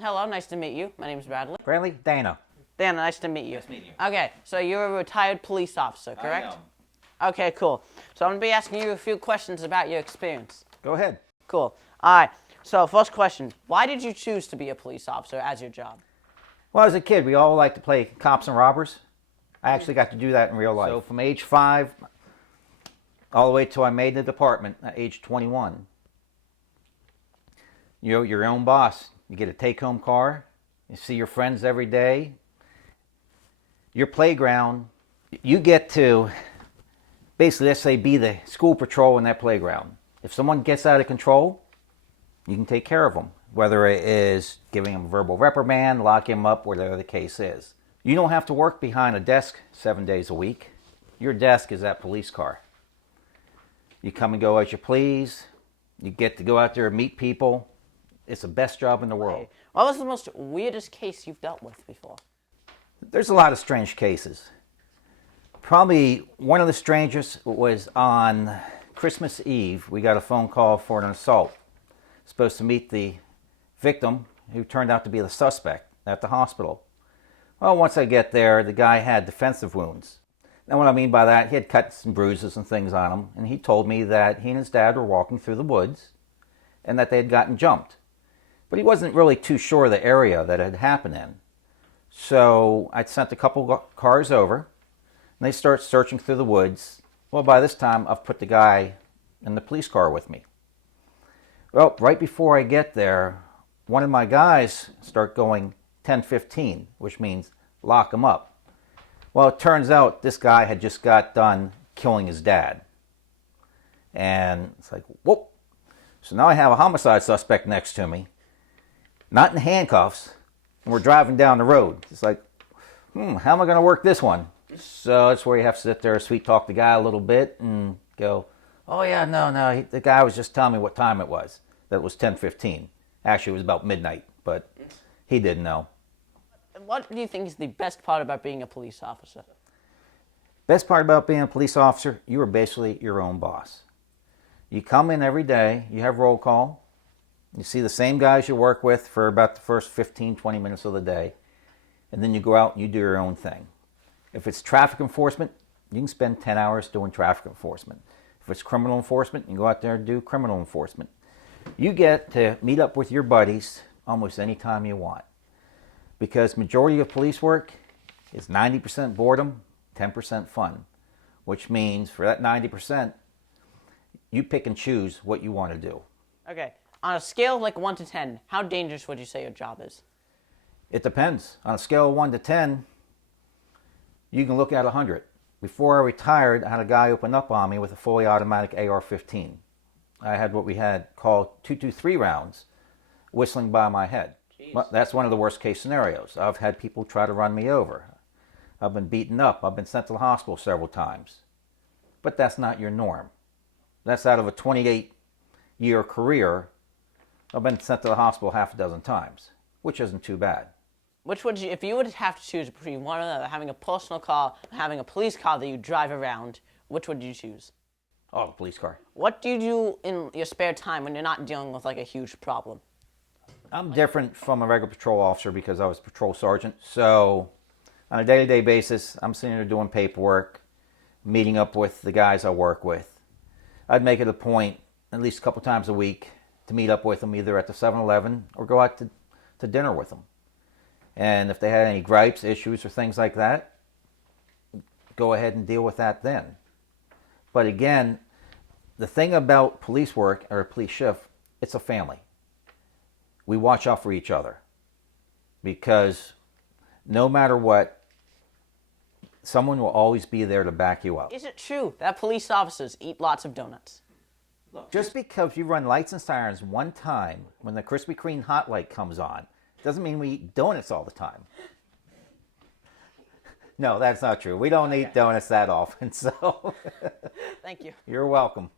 Hello, nice to meet you. My name is Bradley. Bradley, Dana. Dan, nice to meet you. Nice meeting you. Okay, so you're a retired police officer, correct? I am. Okay, cool. So I'm going to be asking you a few questions about your experience. Go ahead. Cool. All right. So first question, why did you choose to be a police officer as your job? Well, as a kid, we all liked to play cops and robbers. I actually got to do that in real life. So from age 5 all the way till I made the department at age 21. You're your own boss. You get a take-home car. You see your friends every day. Your playground, you get to basically, let's say, be the school patrol in that playground. If someone gets out of control, you can take care of them, whether it is giving them a verbal reprimand, locking them up, whatever the case is. You don't have to work behind a desk 7 days a week. Your desk is that police car. You come and go as you please. You get to go out there and meet people. It's the best job in the world. What was the most weirdest case you've dealt with before? There's a lot of strange cases. Probably one of the strangest was on Christmas Eve. We got a phone call for an assault. Supposed to meet the victim, who turned out to be the suspect, at the hospital. Well, once I get there, the guy had defensive wounds. Now, what I mean by that, he had cuts and bruises and things on him, and he told me that he and his dad were walking through the woods and that they had gotten jumped. But he wasn't really too sure of the area that it had happened in. So I sent a couple cars over, and they start searching through the woods. Well, by this time, I've put the guy in the police car with me. Well, right before I get there, one of my guys start going 10-15, which means lock him up. Well, it turns out this guy had just got done killing his dad. And it's like, whoop. So now I have a homicide suspect next to me, not in handcuffs, and we're driving down the road. It's like, how am I going to work this one? So that's where you have to sit there, sweet talk the guy a little bit and go, oh yeah, no, the guy was just telling me what time it was. That was 10:15. Actually, it was about midnight, but he didn't know. What do you think is the best part about being a police officer? Best part about being a police officer, you are basically your own boss. You come in every day, you have roll call, you see the same guys you work with for about the first 15, 20 minutes of the day, and then you go out and you do your own thing. If it's traffic enforcement, you can spend 10 hours doing traffic enforcement. If it's criminal enforcement, you can go out there and do criminal enforcement. You get to meet up with your buddies almost any time you want. Because majority of police work is 90% boredom, 10% fun. Which means for that 90%, you pick and choose what you want to do. Okay, on a scale of like 1 to 10, how dangerous would you say your job is? It depends. On a scale of 1 to 10, you can look at 100. Before I retired, I had a guy open up on me with a fully automatic AR-15. I had what we had called 223 rounds whistling by my head. Well, that's one of the worst case scenarios. I've had people try to run me over. I've been beaten up. I've been sent to the hospital several times. But that's not your norm. That's out of a 28-year career. I've been sent to the hospital half a dozen times, which isn't too bad. Which would you, if you would have to choose between one or the other, having a personal car and having a police car that you drive around, which would you choose? Oh, the police car. What do you do in your spare time when you're not dealing with like a huge problem? I'm different from a regular patrol officer because I was a patrol sergeant. So on a day-to-day basis, I'm sitting there doing paperwork, meeting up with the guys I work with. I'd make it a point at least a couple times a week to meet up with them either at the 7-Eleven or go out to dinner with them. And if they had any gripes, issues, or things like that, go ahead and deal with that then. But again, the thing about police work or a police shift, it's a family. We watch out for each other because no matter what, someone will always be there to back you up. Is it true that police officers eat lots of donuts? Just because you run lights and sirens one time when the Krispy Kreme hot light comes on, doesn't mean we eat donuts all the time. No, that's not true. We don't eat donuts that often, so. Thank you. You're welcome.